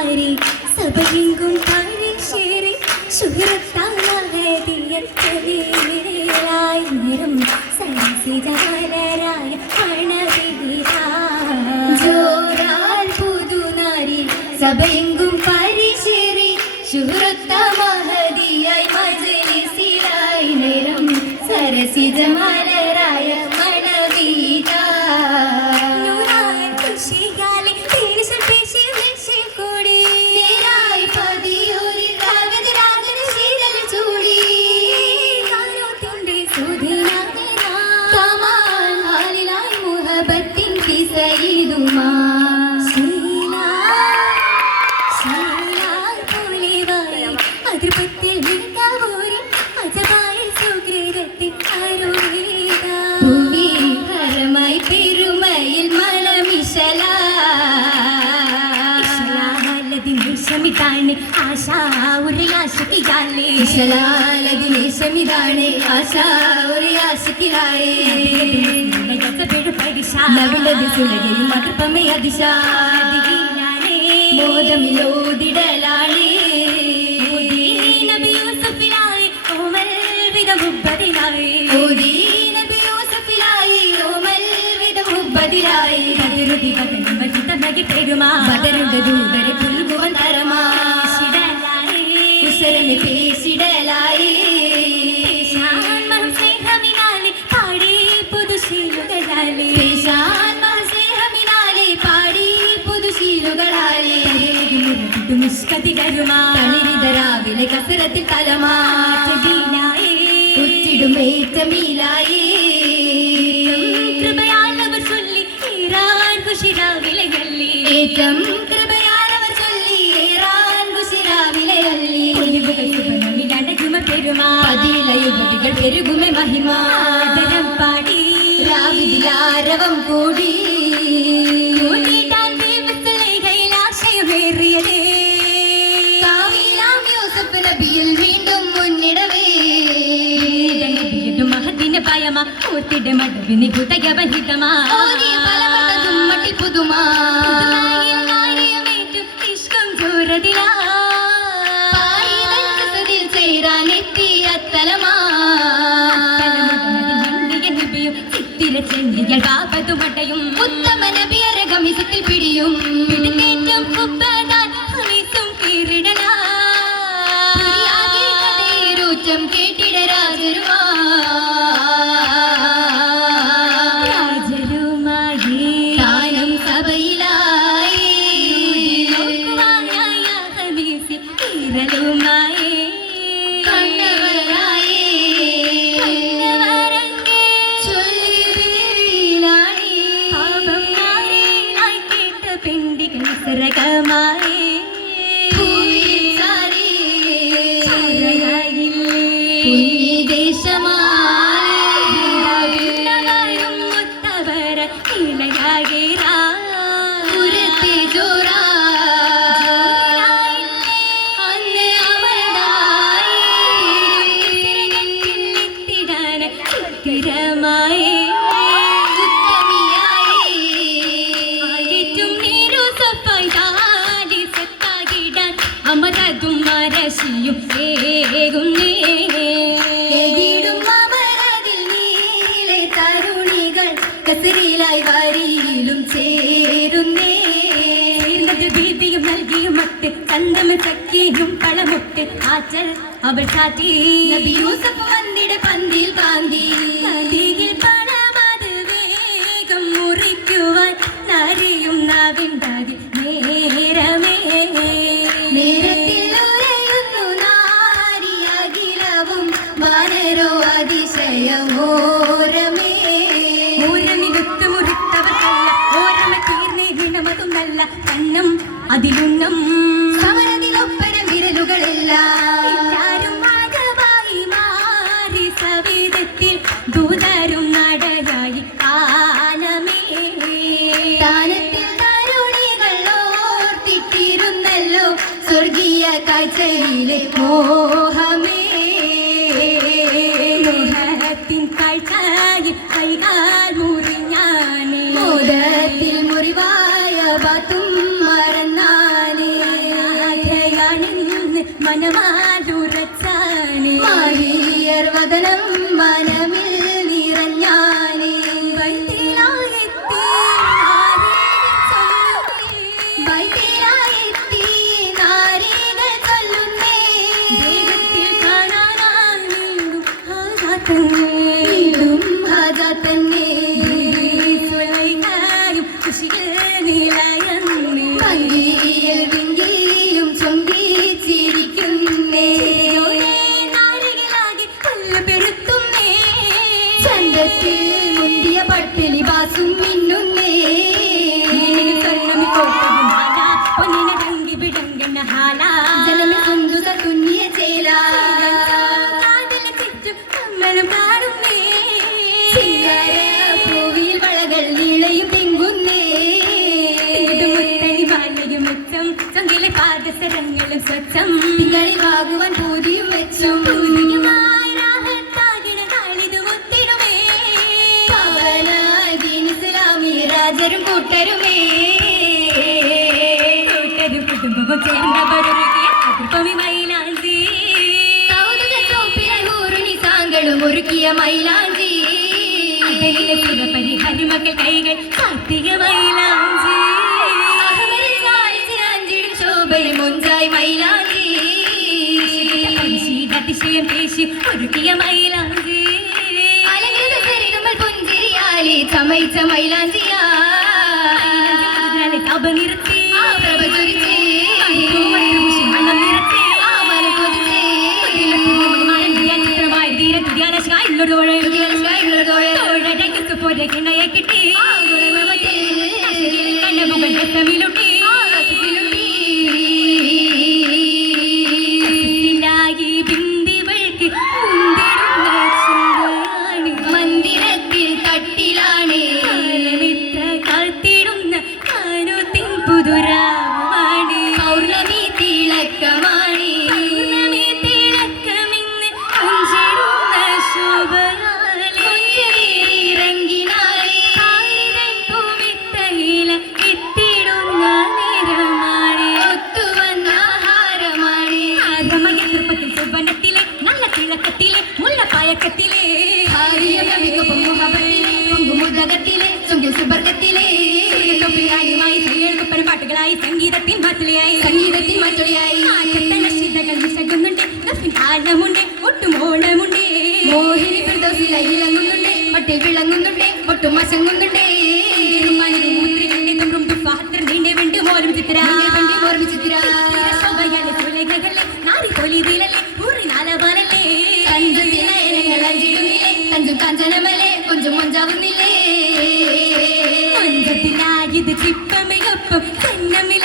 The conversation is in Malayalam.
പൂതുനാരി സഭയെങ്കും താഴേശ്ശേരി ശുഹൃത്തായി നിറം സരസിജാലരായ ജോറാൽ പൂതുനാരി സഭയെങ്കും താഴേശ്ശേരി ശുഹൃത്തമഹദിയായി മജ്‌ലിസിലായി നിറം സരസിജമാലരായ आशा और आशिकी गाले शलालद निशमिदाने आशा और आशिकी राए लगत बेड़ पड़िशा नविलद सुलगे मधुपमे अदिशा दिगिलाने मोदमिलोडिडलाने ओदी नबी यूसुफिलाए ओमल विद मुब्बदिलाए ओदी नबी यूसुफिलाए ओमल विद मुब्बदिलाए बदरुदी बदन मजिद नगे पेरुमा बदरुद दूदरे पुल्गु अंतरमा പേശിടലായി പാടി പുതുശീലുകളാലെ കളിരിതരാവിലെ കസരത്തിൽ തലമാറ്റിടുമേറ്റമീലായി കൃപയാലവർ ചൊല്ലി ഏറ്റം കൃപയാലവർ ചൊല്ലി പതിലയുഗതികൾ പെരുകുമെ മഹിമാതരം പാടി രാവിലാരവം കൂടി ആശയമേറിയതേ കാവിലാം യൂസഫ് നബിയിൽ വീണ്ടും മുന്നിടവേ മഹദിന്റെ പയമ ഓർത്തിടെ മടവിനി ഹുതയവഹിതമാ മട്ടി പുതുമാ ഇഷ്കം ചോരതിലാ ും ഉത്തമ നബിയരെ ഗമിസത്തിൽ പിടിയും പിടിക്കേറ്റം ഹമീസും കീറിടലാറ്റം കേട്ടിട രാജരുമായി താനം സഭയിലായി കീറലുമായി കസരിലായി വാരിയിലും ചേരുന്നേ ബീബിയും നൽകിയും മട്ട് കണ്ടമ ചക്കിയും പളമുട്ട് ആച്ചൽ അവൾ ചാറ്റി നബി യൂസഫ് വന്നിടെ പന്തിൽ പാന്തി നദിയിൽ പണമത് വേഗം മുറിക്കുവാൻ നരിയും നാവിണ്ടാതി നേരമേ നേരത്തിൽ ഉരയുന്നു നാരിയകിലവും വാനരോ അതിശയമോരമേ കണ്ണം അതിലുണ്ണം സമരത്തിലൊപ്പരം വിരലുകളെല്ലാം മാറി സവിധത്തിൽ ദൂതരും നടയായി ആനമേ താനത്തിൽ തരുണികൾ ഓർത്തിട്ടിരുന്നല്ലോ സ്വർഗീയ കാഴ്ചയിലെ മോഹമേ മോഹത്തിൻ കാഴ്ചയിൽ കൈകാൽ മുറിഞ്ഞാനേ മോദത്തിൽ മുറിവായ ബാത്തും മറന്നാനേ മണം മനമിൽ നിറഞ്ഞാനേ വൈത്തിലായെത്തി നാരീകൾ ചൊല്ലുന്നേ ദൈവത്തിൽ കാണാനാകും വീടും ഹാജാ തന്നെ സുലൈഖായും ഖുശിയിൽ നിലയുന്നേ ഭംഗിയിൽ വിങ്കിയും ചൊങ്കിച്ചിരിക്കുന്നേ നാരികളാകെ കൊല്ലപ്പെടുത്തുന്നേ ചന്തത്തിൽ മുന്തിയ പട്ടിലി ബാസും മിന്നുന്നേ ജനമി സുന്ദുത തുന്നിയ ചേല പൂവിൽ വളകൾ നീളയും തെങ്ങുന്നേ ബാലയും മെച്ചം ചങ്കിലെ പാദസരങ്ങളും സ്വച്ഛം തിങ്കളിൽ വാകുവാൻ പൂതിയും വെച്ചും രാജരും കൂട്ടരുമേ കൂട്ടരും കുടുംബവും ചേർന്നവരൊരുക്കിയ മൈലാഞ്ചി സാങ്കളും ഒരുക്കിയ മൈലാഞ്ചി പരിഹരിമക്കൾ കൈകൾ കാർത്തിക മൈലാഞ്ചി ശോഭയിൽ മുഞ്ചായി മൈലാഞ്ചി അതിശയം പേശി ഒരുക്കിയ മൈലാഞ്ചി പുഞ്ചിരിയാലി ചമയിച്ച മൈലാഞ്ചിയാ തപ നിർത്തി പ്രഭ ചൊരിച്ചേ മണം നിറച്ചേ മനം കൊതിച്ചേ ചിത്രമായി ധീരതുര്യാനശായുള്ളതോഴടയ്ക്ക് പോലെ കിണയെ കിട്ടി കണ്ണമുകൾ രസമിലുട്ടി മന്ദിരത്തിൽ തട്ടിലാണ് കാത്തിടുന്ന പുതുരാവാണ് പൗർണമി തിളക്കമാണ് തിളക്കമിന്ന് കൊഞ്ചിടുന്ന ശോഭയിറങ്ങിനാളെ പൂവിത്തയില എത്തിടുന്ന നിറമാണ് ഒത്തുവന്ന ആഹാരമാണ് ആദ്രമയ തൃപ്പത്തിൽ സുബനത്തിലെ നല്ല തിളക്കത്തിലെ മുല്ലപ്പായക്കത്തിലെ പാട്ടുകളായി സംഗീതത്തിൻ മാറ്റുകയായി വിശകുന്നുണ്ട് താളമുണ്ട് ഒട്ടുമോണമുണ്ട് മോഹിനി പ്രദോസിലങ്ങിലങ്ങുന്നുണ്ട് ഒട്ടിൽ വിളങ്ങുന്നുണ്ട് ഒട്ടും മശങ്ങുന്നുണ്ട് കാഞ്ചനമല്ലേ കൊഞ്ചും മൊഞ്ചാവുന്നില്ലേ കൊഞ്ചത്തിലായത് ചിപ്പമയൊപ്പം ചെന്നമില